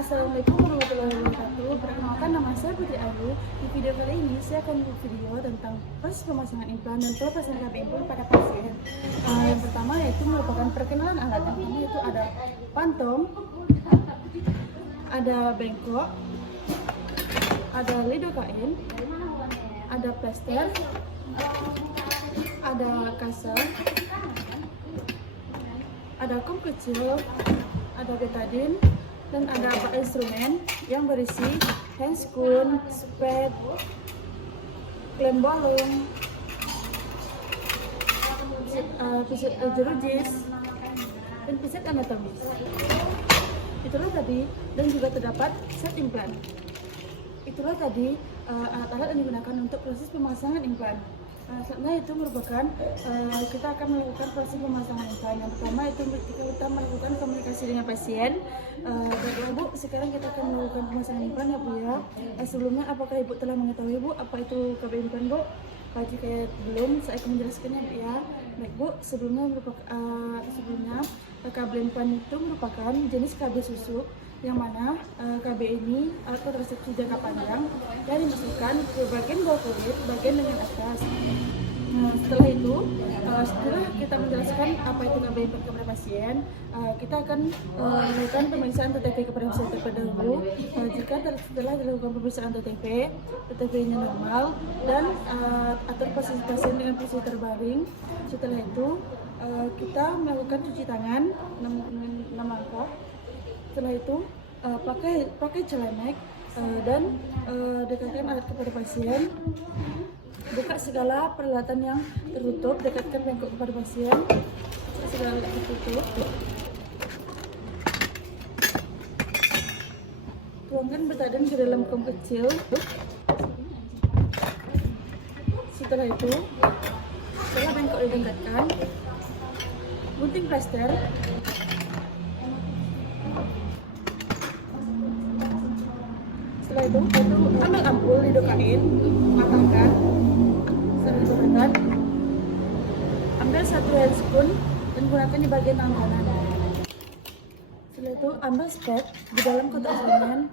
Assalamualaikum warahmatullahi wabarakatuh. Perkenalkan, nama saya Putri Ayu. Di video kali ini saya akan membuat video tentang proses pemasangan implan dan pelepasan KB implan pada pasien. Yang pertama yaitu merupakan perkenalan alat. Yang pertama itu ada pantom, ada bengkok, ada lidokain, ada plester, ada kasar, ada kom kecil, ada betadine, dan ada 4 instrumen yang berisi handscoon, spade, klem bolong, piset jerujis, dan piset anatomis. Itulah tadi, dan juga terdapat set implan. Itulah tadi alat-alat yang digunakan untuk proses pemasangan implan. Sebenarnya itu merupakan kita akan melakukan proses pemasangan implan. Yang pertama itu kita melakukan komunikasi dengan pasien. Bu, sekarang kita akan melakukan pemasangan implan ya Bu ya. Sebelumnya apakah Ibu telah mengetahui Bu apa itu KB implan Bu? Jika belum, saya akan menjelaskannya Bu ya. Baik Bu, sebelumnya KB implan itu merupakan jenis KB susu yang mana KB ini alat kontrasepsi jangka panjang yang dimasukkan ke bagian bawah kulit, bagian lengan atas. Setelah itu, setelah kita menjelaskan apa itu KB implan kepada pasien, kita akan melakukan pemeriksaan TTV kepada pasien terlebih dahulu. Jika setelah dilakukan pemeriksaan TTV-nya normal dan atur posisi pasien dengan posisi terbaring. Setelah itu, kita melakukan cuci tangan 6 langkah. Setelah itu pakai celemek dan dekatkan alat kepada pasien. Buka segala peralatan yang tertutup, dekatkan bengkok kepada pasien. Segala tertutup. Tuangkan betadine ke dalam kom kecil. Setelah itu, setelah bengkok didekatkan, gunting plester. Setelah itu ambil ampul lidokain, matangkan. Setelah itu ambil 1 handscoon dan gunakan di bagian tangan kanan. Setelah itu ambil spade di dalam kotak instrumen,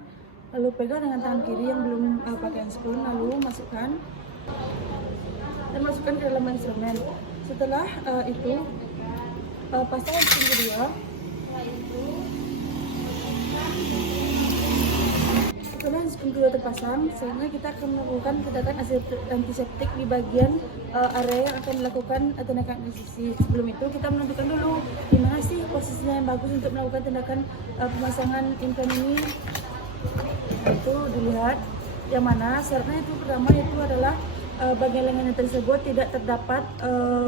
lalu pegang dengan tangan kiri yang belum pakai handscoon, lalu masukkan ke dalam instrumen. Setelah itu pasang handscoon kedua. Setelah handscoon kedua terpasang, selanjutnya kita akan melakukan tindakan antiseptik di bagian area yang akan dilakukan tindakan anestesi. Sebelum itu kita menentukan dulu di mana sih posisinya yang bagus untuk melakukan tindakan pemasangan implan ini. Itu dilihat yang mana syaratnya itu pertama itu adalah bagian lengan tersebut tidak terdapat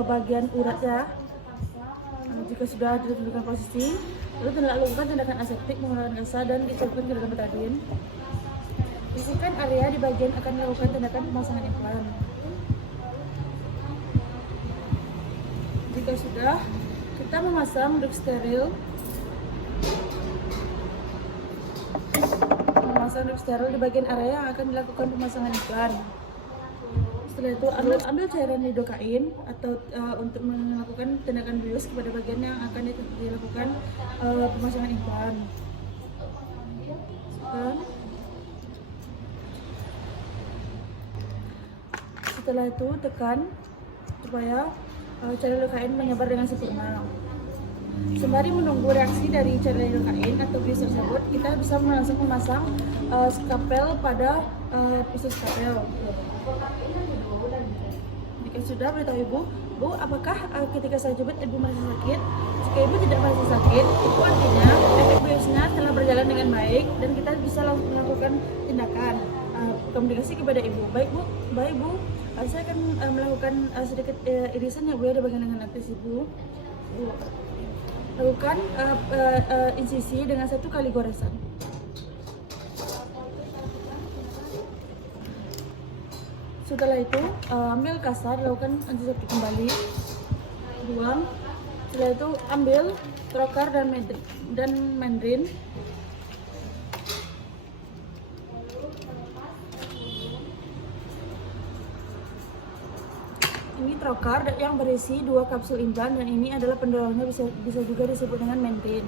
bagian urat ya. Jika sudah ditentukan posisi, lalu lakukan tindakan aseptik menggunakan gasa dan dicampurkan ke dalam betadine. Isikan area di bagian akan melakukan tindakan pemasangan implan. Jika sudah, kita memasang duk steril. Di bagian area yang akan dilakukan pemasangan implan. Setelah itu ambil cairan lidokain atau untuk melakukan tindakan bius kepada bagian yang akan dilakukan pemasangan implan. Setelah itu tekan supaya cairan lidokain menyebar dengan sempurna. Sembari menunggu reaksi dari cairan lidokain atau bius tersebut, kita bisa langsung memasang skapel pada pisau skapel. Jika sudah, beritahu Ibu, Bu, apakah ketika saya jepit Ibu merasa sakit? Jika Ibu tidak merasa sakit, itu artinya efek biusnya telah berjalan dengan baik dan kita bisa langsung melakukan tindakan komunikasi kepada Ibu. Baik Bu, saya akan melakukan sedikit irisan ya Bu ya di bagian lengan atas Ibu. Lakukan insisi dengan 1 kali goresan. Setelah itu ambil kasar, lakukan antiseptik kembali, buang. Setelah itu ambil trokar dan mandrin. Ini trokar yang berisi 2 kapsul implan dan ini adalah pendorongnya, bisa juga disebut dengan mandrin.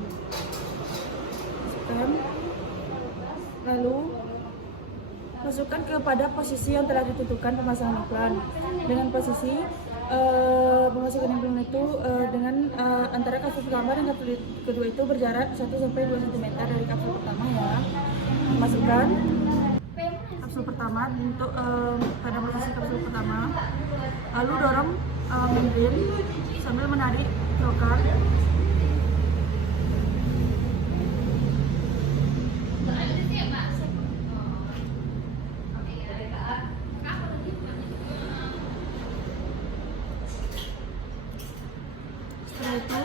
Lalu masukkan kepada posisi yang telah ditentukan pemasangan implan. Dengan posisi pemasukan implan itu dengan antara kapsul pertama dan kapsul kedua itu berjarak 1 sampai 2 cm dari kapsul pertama ya. Masukkan kapsul pertama untuk pada posisi kapsul pertama. Lalu dorong membran sambil menarik trocar. Setelah itu,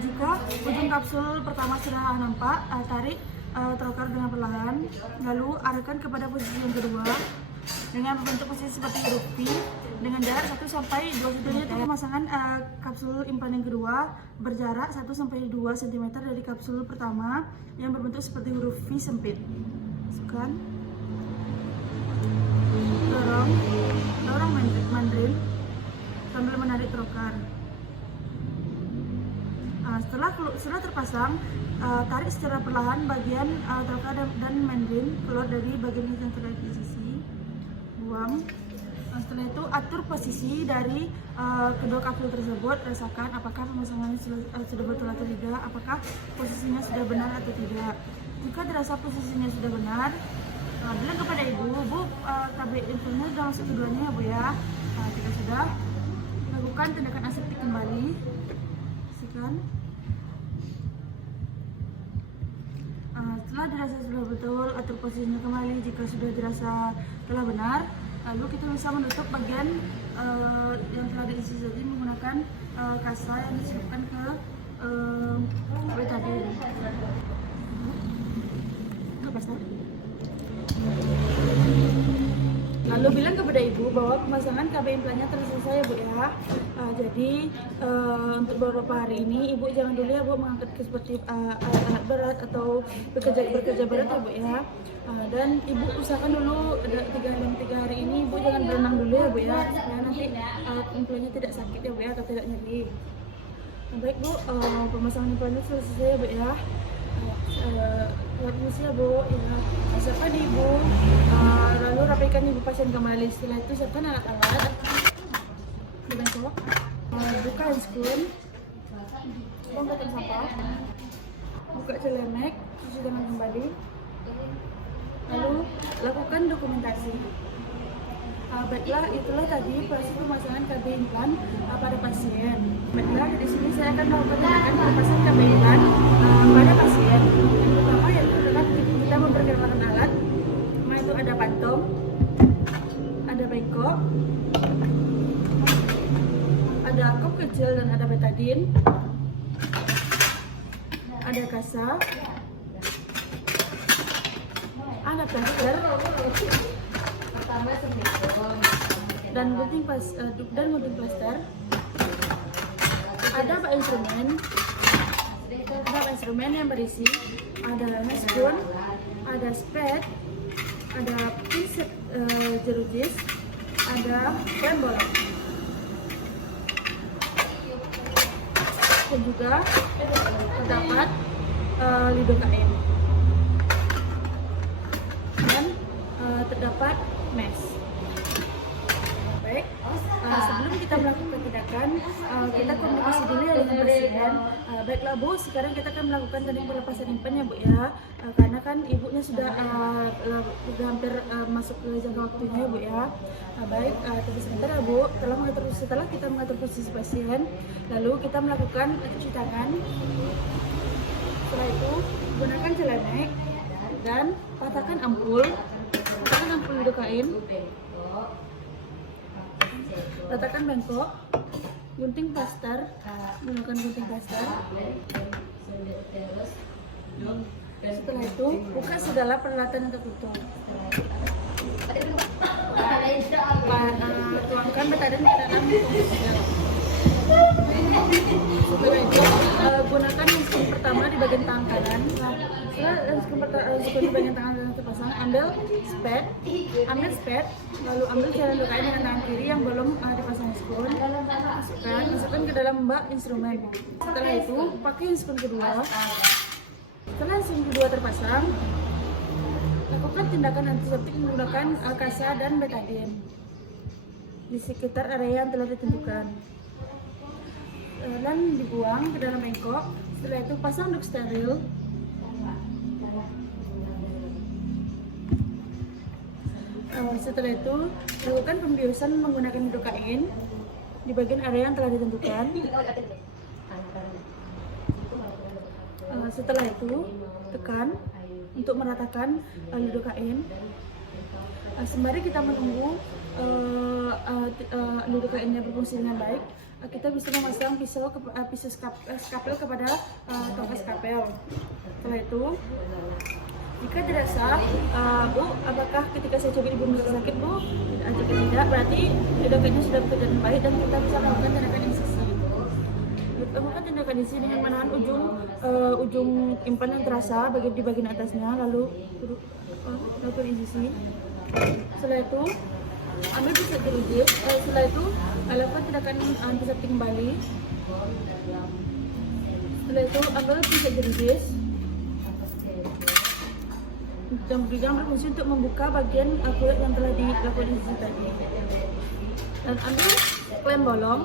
jika ujung kapsul pertama sudah nampak, tarik trocar dengan perlahan, lalu arahkan kepada posisi yang kedua dengan membentuk posisi seperti huruf V dengan jarak 1 sampai 2 cm. Pemasangan kapsul implan yang kedua berjarak 1 sampai 2 cm dari kapsul pertama yang berbentuk seperti huruf V sempit. Masukkan, dorong mandril sambil menarik trocar. Setelah terpasang, tarik secara perlahan bagian trocar dan mandril keluar dari bagian yang terkait di sisi. Buang. Setelah itu atur posisi dari kedua kapsul tersebut, rasakan apakah pemasangannya sudah betul atau tidak, apakah posisinya sudah benar atau tidak. Jika dirasa posisinya sudah benar, bilang kepada ibu, KB implannya sudah masuk keduanya ya Bu ya. Jika sudah, lakukan tindakan aseptik kembali. Sekian. Setelah dirasa sudah betul, atur posisinya kembali. Jika sudah dirasa telah benar, lalu kita bisa menutup bagian yang telah diisi tadi menggunakan kasa yang diselipkan ke tadi. Lalu bilang kepada ibu bahwa pemasangan KB implannya telah selesai ya Bu ya. Jadi untuk beberapa hari ini ibu jangan dulu ya Bu mengangkat seperti alat berat atau bekerja berat ya Bu ya. Dan ibu usahakan dulu 3 hari ini ibu jangan berenang dulu ya Bu ya, supaya nanti implannya tidak sakit ya Bu ya atau tidak nyeri. Baik Bu, pemasangan implannya selesai ya Bu ya. Permisi ya Bu, ya. Siapkan ibu, lalu rapikan ibu pasien kembali. Setelah itu siapkan alat-alat, dibengkok, buka handscreen, buang kotak sampah, buka celemek, cuci tangan kembali, lalu lakukan dokumentasi. Baiklah, itulah tadi proses pemasangan KB implan pada pasien. Baiklah, di sini saya akan melakukan tindakan pemasangan KB implan pada pasien. Yang pertama yaitu adalah kita memperkenalkan alat. Itu ada pantong, ada bengkok, ada kop kecil dan ada betadine, ada kasa, ada plaster, dan gunting plaster, ada pak instrumen yang berisi ada handscreen, ada spet, ada pinset jerujis, ada lem bolong, dan juga terdapat lidokain dan terdapat mesh. Baik, sebelum kita melakukan tindakan, kita komunikasi dulu ya dengan pasien. Baiklah Bu, sekarang kita akan melakukan teknik pelepasan implan ya Bu ya, karena kan ibunya sudah hampir masuk ke jangka waktunya ya Bu ya. Baik, tunggu sebentar ya Bu. Setelah kita mengatur posisi pasien, lalu kita melakukan cuci tangan. Setelah itu gunakan celemek dan patahkan ampul lidokain. Letakkan bengkok, gunting plaster, menggunakan gunting plaster. Setelah itu buka segala peralatan yang tertutup. Tuangkan betadine ke dalam tuang. Setelah itu gunakan handscreen pertama di bagian tangan kanan. Setelah handscreen di bagian tangan kanan terpasang, ambil spet, lalu ambil jalan lukai dengan tangan kiri yang belum dipasang handscreen. Masukkan ke dalam bak instrumen. Setelah itu pakai handscreen kedua. Setelah handscreen kedua terpasang, Lakukan tindakan antiseptik menggunakan kasa dan betadine di sekitar area yang telah ditentukan. Dan dibuang ke dalam mangkok. Setelah itu pasang handuk steril. Setelah itu lakukan pembiusan menggunakan lidocaine di bagian area yang telah ditentukan. Setelah itu tekan untuk meratakan lidocaine. Sembari kita menunggu lidocaine-nya berfungsi dengan baik, kita bisa memasang pisau skapel kepada tongkat skapel. Setelah itu, jika tidak sah, Bu, apakah ketika saya coba ibu merasa sakit, Bu? Jika tidak, berarti lidocaine-nya sudah bekerja dengan baik dan kita bisa melakukan tindakan insisi. Lakukan tindakan insisi dengan menahan ujung impan yang terasa di bagian atasnya, lalu lakukan insisi. Setelah itu ambil pisau jeruji. Setelah itu lakukan tindakan antiseptik kembali. Setelah itu ambil pisau jeruji yang berfungsi untuk membuka bagian kulit yang telah dilakukan insisi tadi. Dan ambil klem bolong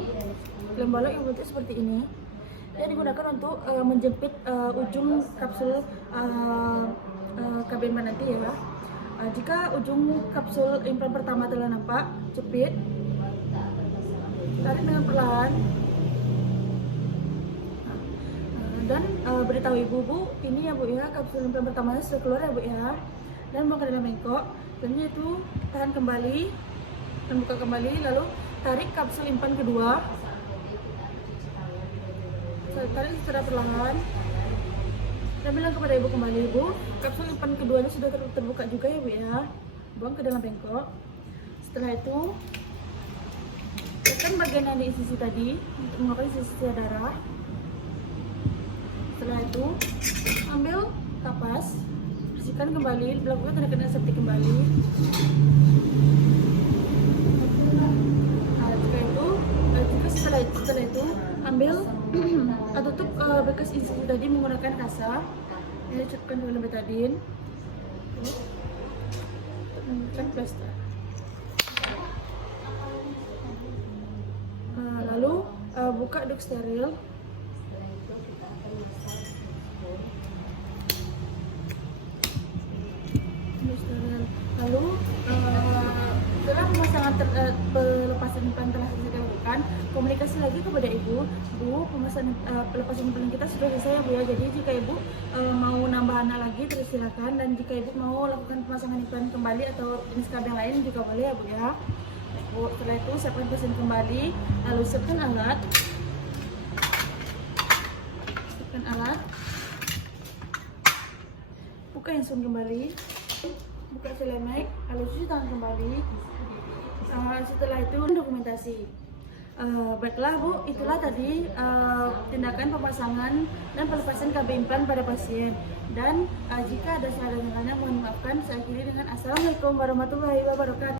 yang bentuk seperti ini. Dia digunakan untuk menjepit ujung kapsul KB implan nanti ya. Jika ujung kapsul implan pertama telah nampak, jepit, tarik dengan perlahan, dan beritahu ibu, Bu, ini ya Bu ya, kapsul implan pertamanya sudah keluar ya Bu ya, dan buang ke dalam mangkok. Dan itu tahan kembali dan buka kembali, lalu tarik kapsul implan kedua, tarik secara perlahan. Dan bilang kepada ibu kembali, Bu, kapsul implan keduanya sudah terbuka juga ya Bu ya. Buang ke dalam mangkok. Setelah itu tekan bagian yang diinsisi tadi untuk melakukan insisi darah. Setelah itu ambil kapas, bersihkan kembali, lakukan tindakan antiseptik kembali. Setelah itu ambil tutup bekas insisi tadi menggunakan kasa. Ini cukupkan dengan betadine. Menggunakan plaster. Lalu buka handuk steril. Lalu setelah pemasangan pelepasan implan telah selesai dilakukan, komunikasi lagi kepada ibu, Bu, pelepasan implan kita sudah selesai ya Bu ya. Jadi jika ibu mau nambah anak lagi terus silakan, dan jika ibu mau lakukan pemasangan implan kembali atau jenis KB yang lain juga boleh ya Bu ya. Bu, setelah itu siapkan pasien kembali, lalu siapkan alat, buka handphone kembali, buka selemek, lalu cuci tangan kembali. Setelah itu dokumentasi. Baiklah Bu, itulah tadi tindakan pemasangan dan pelepasan KB implan pada pasien. Dan jika ada salah dan lainnya mohon maafkan. Saya akhiri dengan Assalamualaikum warahmatullahi wabarakatuh.